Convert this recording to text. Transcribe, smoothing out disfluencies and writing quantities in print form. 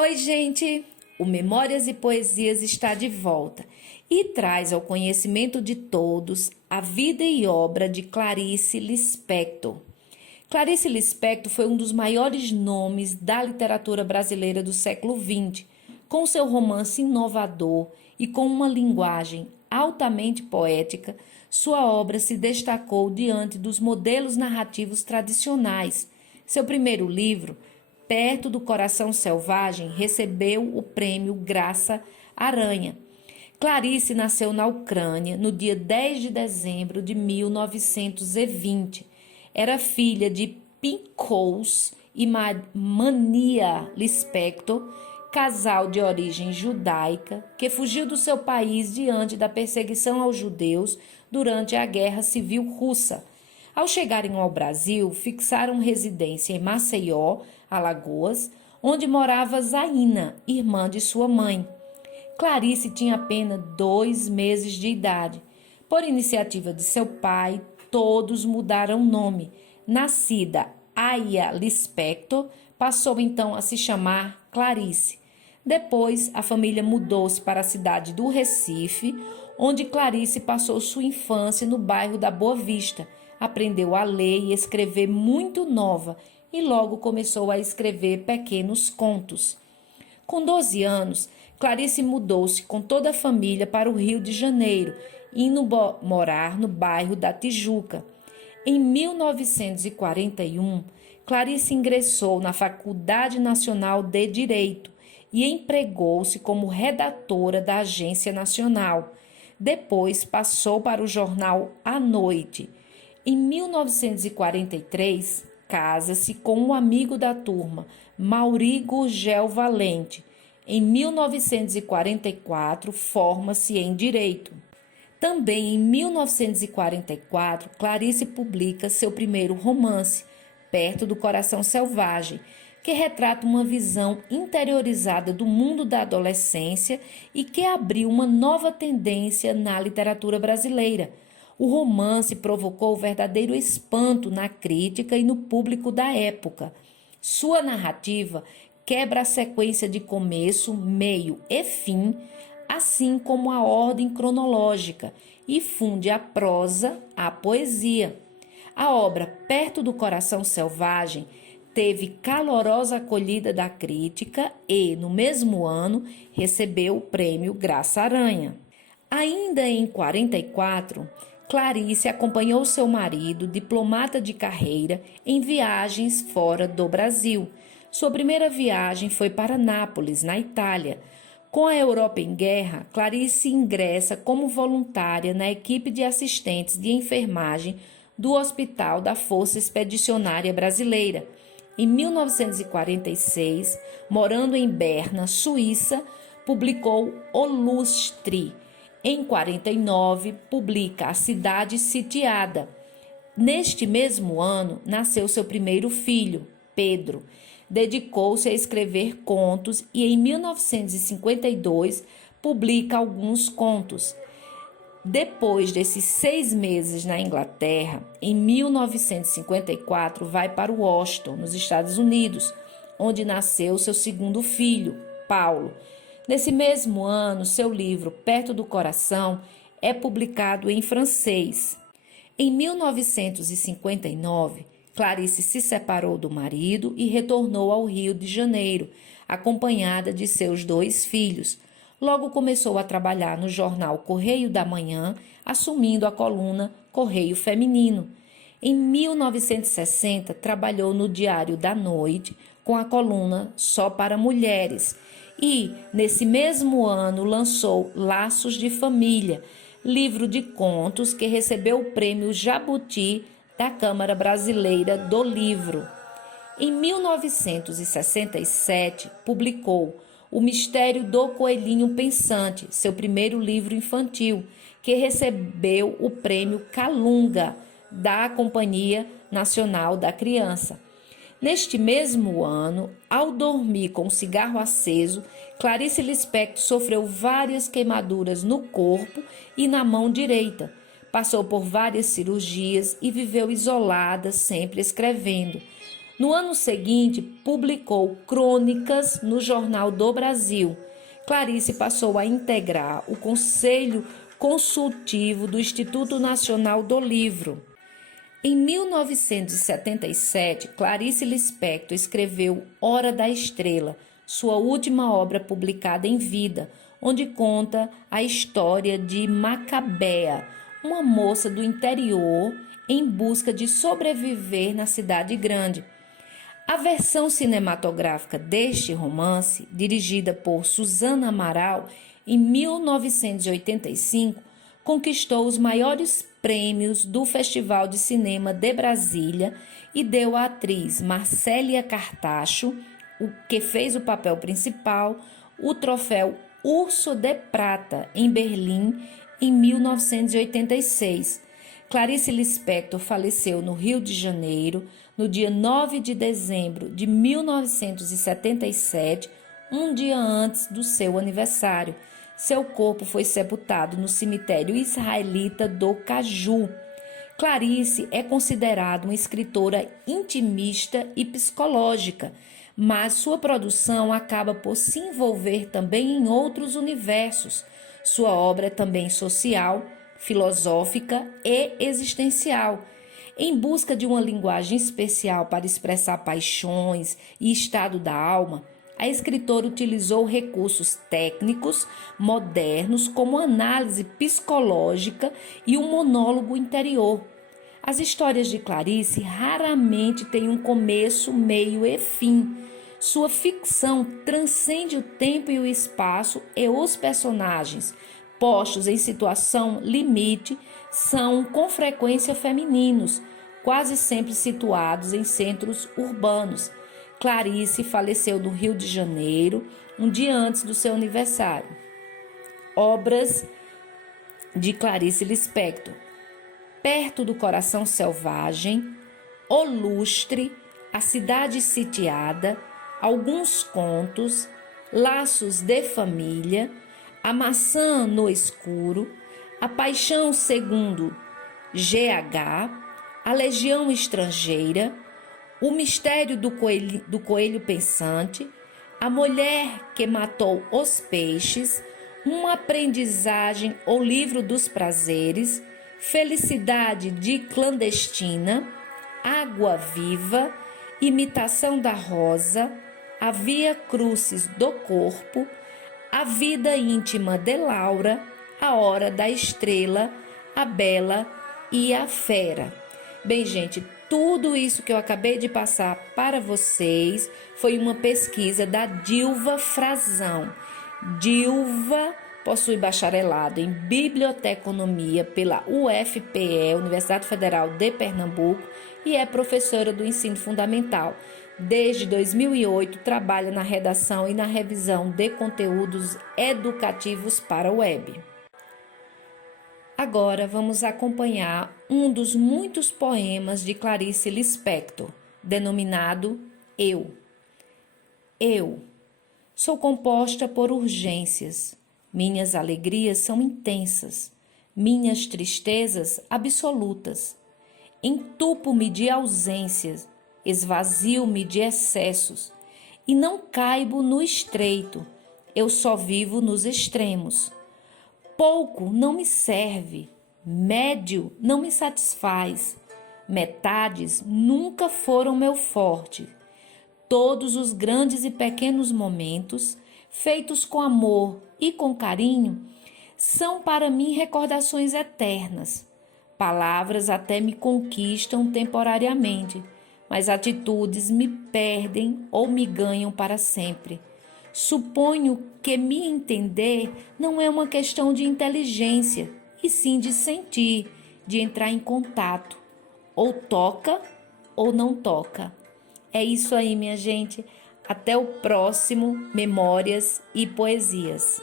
Oi, gente! O Memórias e Poesias está de volta e traz ao conhecimento de todos a vida e obra de Clarice Lispector. Clarice Lispector foi um dos maiores nomes da literatura brasileira do século XX. Com seu romance inovador e com uma linguagem altamente poética, sua obra se destacou diante dos modelos narrativos tradicionais. Seu primeiro livro, Perto do Coração Selvagem, recebeu o prêmio Graça Aranha. Clarice nasceu na Ucrânia no dia 10 de dezembro de 1920. Era filha de Pinkous e Mania Lispector, casal de origem judaica que fugiu do seu país diante da perseguição aos judeus durante a Guerra Civil Russa. Ao chegarem ao Brasil, fixaram residência em Maceió, Alagoas, onde morava Zaina, irmã de sua mãe. Clarice tinha apenas 2 meses de idade. Por iniciativa de seu pai, todos mudaram nome. Nascida Aya Lispector, passou então a se chamar Clarice. Depois, a família mudou-se para a cidade do Recife, onde Clarice passou sua infância no bairro da Boa Vista. Aprendeu a ler e escrever muito nova e logo começou a escrever pequenos contos. Com 12 anos, Clarice mudou-se com toda a família para o Rio de Janeiro, indo morar no bairro da Tijuca. Em 1941, Clarice ingressou na Faculdade Nacional de Direito e empregou-se como redatora da Agência Nacional. Depois passou para o jornal À Noite. Em 1943, casa-se com um amigo da turma, Mauri Gurgel Valente. Em 1944, forma-se em Direito. Também em 1944, Clarice publica seu primeiro romance, Perto do Coração Selvagem, que retrata uma visão interiorizada do mundo da adolescência e que abriu uma nova tendência na literatura brasileira. O romance provocou verdadeiro espanto na crítica e no público da época. Sua narrativa quebra a sequência de começo, meio e fim, assim como a ordem cronológica, e funde a prosa à poesia. A obra Perto do Coração Selvagem teve calorosa acolhida da crítica e, no mesmo ano, recebeu o prêmio Graça Aranha. Ainda em 1944, Clarice acompanhou seu marido, diplomata de carreira, em viagens fora do Brasil. Sua primeira viagem foi para Nápoles, na Itália. Com a Europa em guerra, Clarice ingressa como voluntária na equipe de assistentes de enfermagem do Hospital da Força Expedicionária Brasileira. Em 1946, morando em Berna, Suíça, publicou O Lustre. Em 1949, publica A Cidade Sitiada. Neste mesmo ano, nasceu seu primeiro filho, Pedro. Dedicou-se a escrever contos e, em 1952, publica alguns contos. Depois desses 6 meses na Inglaterra, em 1954, vai para Washington, nos Estados Unidos, onde nasceu seu segundo filho, Paulo. Nesse mesmo ano, seu livro Perto do Coração é publicado em francês. Em 1959, Clarice se separou do marido e retornou ao Rio de Janeiro, acompanhada de seus 2 filhos. Logo começou a trabalhar no jornal Correio da Manhã, assumindo a coluna Correio Feminino. Em 1960, trabalhou no Diário da Noite com a coluna Só para Mulheres e, nesse mesmo ano, lançou Laços de Família, livro de contos que recebeu o prêmio Jabuti da Câmara Brasileira do Livro. Em 1967, publicou O Mistério do Coelhinho Pensante, seu primeiro livro infantil, que recebeu o prêmio Calunga da Companhia Nacional da Criança. Neste mesmo ano, ao dormir com um cigarro aceso, Clarice Lispector sofreu várias queimaduras no corpo e na mão direita. Passou por várias cirurgias e viveu isolada, sempre escrevendo. No ano seguinte, publicou Crônicas no Jornal do Brasil. Clarice passou a integrar o Conselho Consultivo do Instituto Nacional do Livro. Em 1977, Clarice Lispector escreveu Hora da Estrela, sua última obra publicada em vida, onde conta a história de Macabea, uma moça do interior em busca de sobreviver na cidade grande. A versão cinematográfica deste romance, dirigida por Suzana Amaral em 1985, conquistou os maiores prêmios do Festival de Cinema de Brasília e deu à atriz Marcélia Cartacho, que fez o papel principal, o troféu Urso de Prata em Berlim em 1986. Clarice Lispector faleceu no Rio de Janeiro no dia 9 de dezembro de 1977, um dia antes do seu aniversário. Seu corpo foi sepultado no cemitério israelita do Caju. Clarice é considerada uma escritora intimista e psicológica, mas sua produção acaba por se envolver também em outros universos. Sua obra é também social, filosófica e existencial. Em busca de uma linguagem especial para expressar paixões e estado da alma, a escritora utilizou recursos técnicos modernos como análise psicológica e um monólogo interior. As histórias de Clarice raramente têm um começo, meio e fim. Sua ficção transcende o tempo e o espaço, e os personagens, postos em situação limite, são com frequência femininos, quase sempre situados em centros urbanos. Clarice faleceu no Rio de Janeiro, um dia antes do seu aniversário. Obras de Clarice Lispector: Perto do Coração Selvagem, O Lustre, A Cidade Sitiada, Alguns Contos, Laços de Família, A Maçã no Escuro, A Paixão segundo GH, A Legião Estrangeira, O Mistério do Coelho Pensante, A Mulher que Matou os Peixes, Uma Aprendizagem ou Livro dos Prazeres, Felicidade de Clandestina, Água Viva, Imitação da Rosa, A Via Crucis do Corpo, A Vida Íntima de Laura, A Hora da Estrela, A Bela e a Fera. Bem, gente, tudo isso que eu acabei de passar para vocês foi uma pesquisa da Dilva Frazão. Dilva possui bacharelado em Biblioteconomia pela UFPE, Universidade Federal de Pernambuco, e é professora do ensino fundamental. Desde 2008, trabalha na redação e na revisão de conteúdos educativos para a web. Agora vamos acompanhar um dos muitos poemas de Clarice Lispector, denominado Eu. Eu sou composta por urgências, minhas alegrias são intensas, minhas tristezas absolutas. Entupo-me de ausências, esvazio-me de excessos, e não caibo no estreito, eu só vivo nos extremos. Pouco não me serve, médio não me satisfaz, metades nunca foram meu forte. Todos os grandes e pequenos momentos, feitos com amor e com carinho, são para mim recordações eternas. Palavras até me conquistam temporariamente, mas atitudes me perdem ou me ganham para sempre. Suponho que me entender não é uma questão de inteligência, e sim de sentir, de entrar em contato. Ou toca ou não toca. É isso aí, minha gente. Até o próximo Memórias e Poesias.